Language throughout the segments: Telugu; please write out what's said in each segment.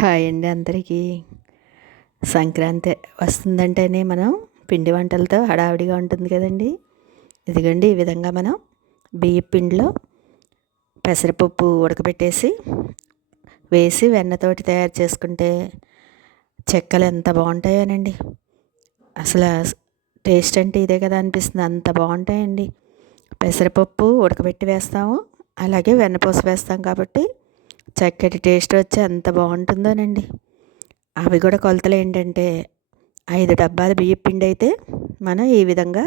హాయ్ అండి అందరికీ. సంక్రాంతి వస్తుందంటేనే మనం పిండి వంటలతో హడావిడిగా ఉంటుంది కదండి. ఇదిగండి ఈ విధంగా మనం బియ్య పిండిలో పెసరపప్పు ఉడకబెట్టేసి వేసి వెన్నతోటి తయారు చేసుకుంటే చెక్కలు ఎంత బాగుంటాయోనండి. అసలు టేస్ట్ అంటే ఇదే కదా అనిపిస్తుంది. అంత బాగుంటాయండి. పెసరపప్పు ఉడకబెట్టి వేస్తాము. అలాగే వెన్నపూస వేస్తాం కాబట్టి చక్కటి టేస్ట్ వచ్చి ఎంత బాగుంటుందోనండి. అవి కూడా కొలతలు ఏంటంటే ఐదు డబ్బాల బియ్య పిండి అయితే మనం ఈ విధంగా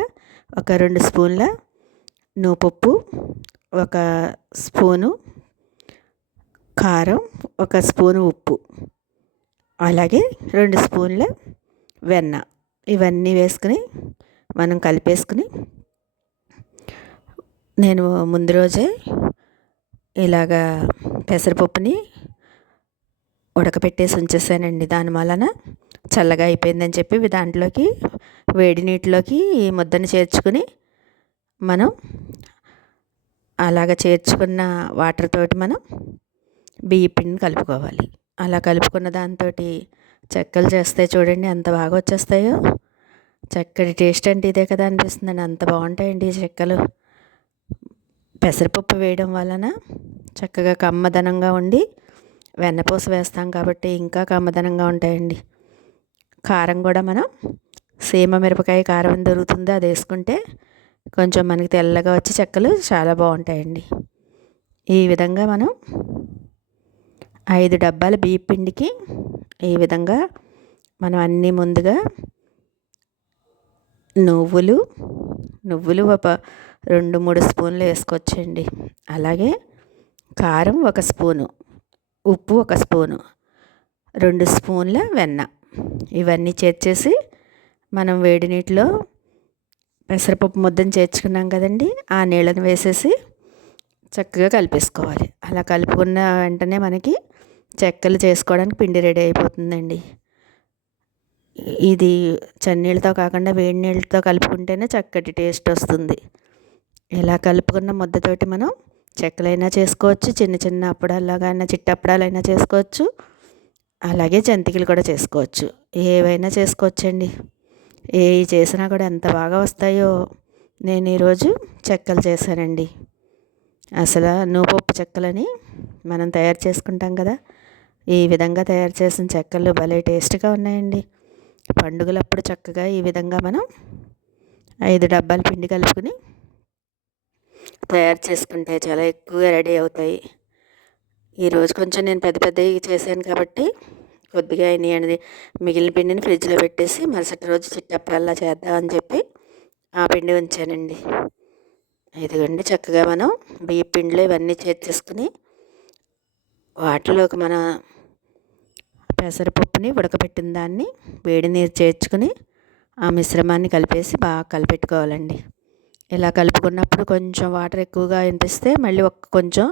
ఒక రెండు స్పూన్ల నూపప్పు ఒక స్పూను కారం ఒక స్పూను ఉప్పు అలాగే రెండు స్పూన్ల వెన్న. ఇవన్నీ వేసుకుని మనం కలిపేసుకుని నేను ముందు రోజే ఇలాగా పెసరపప్పుని ఉడకపెట్టేసి ఉంచేసానండి. దాని వలన చల్లగా అయిపోయిందని చెప్పి దాంట్లోకి వేడి నీటిలోకి ఈ ముద్దని చేర్చుకుని మనం అలాగ చేర్చుకున్న వాటర్ తోటి మనం బియ్య పిండిని కలుపుకోవాలి. అలా కలుపుకున్న దాంతో చెక్కలు చేస్తే చూడండి ఎంత బాగా వచ్చేస్తాయో. చక్కటి టేస్ట్ అంటే ఇదే కదా అనిపిస్తుందండి. అంత బాగుంటాయండి ఈ చెక్కలు. పెసరపప్పు వేయడం వలన చక్కగా కమ్మదనంగా ఉండి వెన్నపూస వేస్తాం కాబట్టి ఇంకా కమ్మదనంగా ఉంటాయండి. కారం కూడా మనం సీమ మిరపకాయ కారం దొరుకుతుందో. అది వేసుకుంటే కొంచెం మనకి తెల్లగా వచ్చి చెక్కలు చాలా బాగుంటాయండి. ఈ విధంగా మనం ఐదు డబ్బాల బియ్య పిండికి ఈ విధంగా మనం అన్నీ ముందుగా నువ్వులు నువ్వులు ఒక రెండు మూడు స్పూన్లు వేసుకోవచ్చండి. అలాగే కారం ఒక స్పూను ఉప్పు ఒక స్పూను రెండు స్పూన్ల వెన్న. ఇవన్నీ చేర్చేసి మనం వేడి నీటిలో పెసరపప్పు ముద్దను చేర్చుకున్నాం కదండి ఆ నీళ్ళని వేసేసి చక్కగా కలిపేసుకోవాలి. అలా కలుపుకున్న వెంటనే మనకి చెక్కలు చేసుకోవడానికి పిండి రెడీ అయిపోతుందండి. ఇది చన్నీళ్ళతో కాకుండా వేడి నీళ్ళతో కలుపుకుంటేనే చక్కటి టేస్ట్ వస్తుంది. ఇలా కలుపుకున్న ముద్దతోటి మనం చెక్కలైనా చేసుకోవచ్చు చిన్న చిన్న అప్పడాలాగైనా చిట్టప్పడాలైనా చేసుకోవచ్చు అలాగే జంతికలు కూడా చేసుకోవచ్చు. ఏవైనా చేసుకోవచ్చండి. ఏ చేసినా కూడా ఎంత బాగా వస్తాయో నేను ఈరోజు చెక్కలు చేశానండి. అసలు నూపప్పు చెక్కలని మనం తయారు చేసుకుంటాం కదా ఈ విధంగా తయారు చేసిన చెక్కలు భలే టేస్ట్గా ఉన్నాయండి. పండుగలప్పుడు చక్కగా ఈ విధంగా మనం ఐదు డబ్బాల పిండి కలుపుకుని తయారు చేసుకుంటే చాలా ఎక్కువగా రెడీ అవుతాయి. ఈరోజు కొంచెం నేను పెద్ద పెద్దవి చేశాను కాబట్టి కొద్దిగా అయినాయి మిగిలిన పిండిని ఫ్రిడ్జ్లో పెట్టేసి మరుసటి రోజు చిట్టప్పల్లా చేద్దామని చెప్పి ఆ పిండి ఉంచానండి. ఇదిగోండి చక్కగా మనం బియ్య పిండిలో ఇవన్నీ చేర్చేసుకుని వాటిలోకి మన పెసరపప్పుని ఉడకబెట్టిన దాన్ని వేడి నీరు చేర్చుకుని ఆ మిశ్రమాన్ని కలిపేసి బాగా కలిపెట్టుకోవాలండి. ఇలా కలుపుకున్నప్పుడు కొంచెం వాటర్ ఎక్కువగా అనిపిస్తే మళ్ళీ ఒక కొంచెం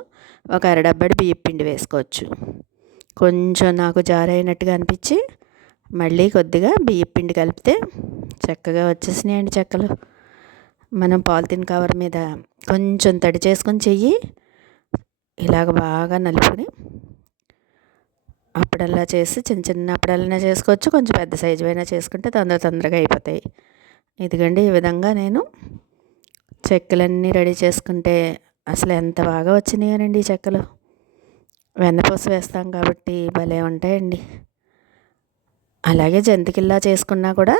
ఒక అరడబ్బడి బియ్యం పిండి వేసుకోవచ్చు. కొంచెం నాకు జారైనట్టుగా అనిపించి మళ్ళీ కొద్దిగా బియ్యం పిండి కలిపితే చక్కగా వచ్చేసినాయండి చెక్కలు. మనం పాలిథిన్ కవర్ మీద కొంచెం తడి చేసుకొని చెయ్యి ఇలాగ బాగా నలుపుకుని అప్పడల్లా చేసి చిన్న చిన్న అప్పుడల్లా చేసుకోవచ్చు. కొంచెం పెద్ద సైజు అయినా చేసుకుంటే తొందర తొందరగా అయిపోతాయి. ఇదిగండి ఈ విధంగా నేను చెక్కలన్నీ రెడీ చేసుకుంటే అసలు ఎంత బాగా వచ్చినాయనండి ఈ చెక్కలు. వెన్నపూస వేస్తాం కాబట్టి భలే ఉంటాయండి. అలాగే జంతికిల్లా చేసుకున్నా కూడా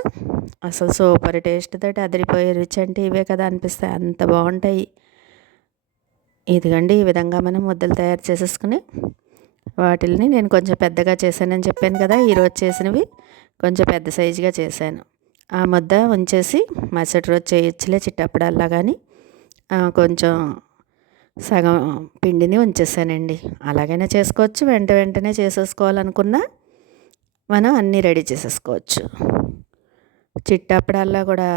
అసలు సూపర్ టేస్ట్ తోటి అదిరిపోయే రుచి అంటే ఇవే కదా అనిపిస్తాయి అంత బాగుంటాయి. ఇదిగండి ఈ విధంగా మనం ముద్దలు తయారు చేసేసుకుని వాటిని నేను కొంచెం పెద్దగా చేశానని చెప్పాను కదా ఈరోజు చేసినవి కొంచెం పెద్ద సైజుగా చేశాను. ఆ ముద్ద ఉంచేసి మరుసటి రోజు చేయొచ్చులే చిట్టప్పుడల్లా కానీ కొంచెం సగం పిండిని ఉంచేసానండి. అలాగైనా చేసుకోవచ్చు వెంట వెంటనే చేసేసుకోవాలనుకున్నా మనం అన్నీ రెడీ చేసేసుకోవచ్చు. చిట్టప్పుడల్లా కూడా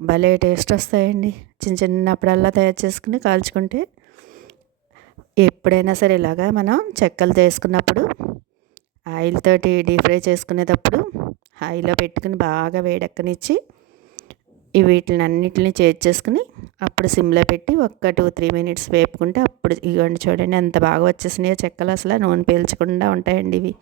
భలే టేస్ట్ వస్తాయండి. చిన్న చిన్నప్పుడల్లా తయారు చేసుకుని కాల్చుకుంటే ఎప్పుడైనా సరే ఇలాగా మనం చెక్కలు చేసుకున్నప్పుడు ఆయిల్ తోటి డీప్ ఫ్రై చేసుకునేటప్పుడు ఆయిల్లో పెట్టుకుని బాగా వేడెక్కనిచ్చి వీటిని అన్నిటిని చేర్చేసుకుని అప్పుడు సిమ్లో పెట్టి ఒక్క టూ త్రీ మినిట్స్ వేపుకుంటే అప్పుడు ఇవ్వండి చూడండి ఎంత బాగా వచ్చేసినాయో చెక్కలు అసలు నూనె పీల్చకుండా ఉంటాయండి ఇవి.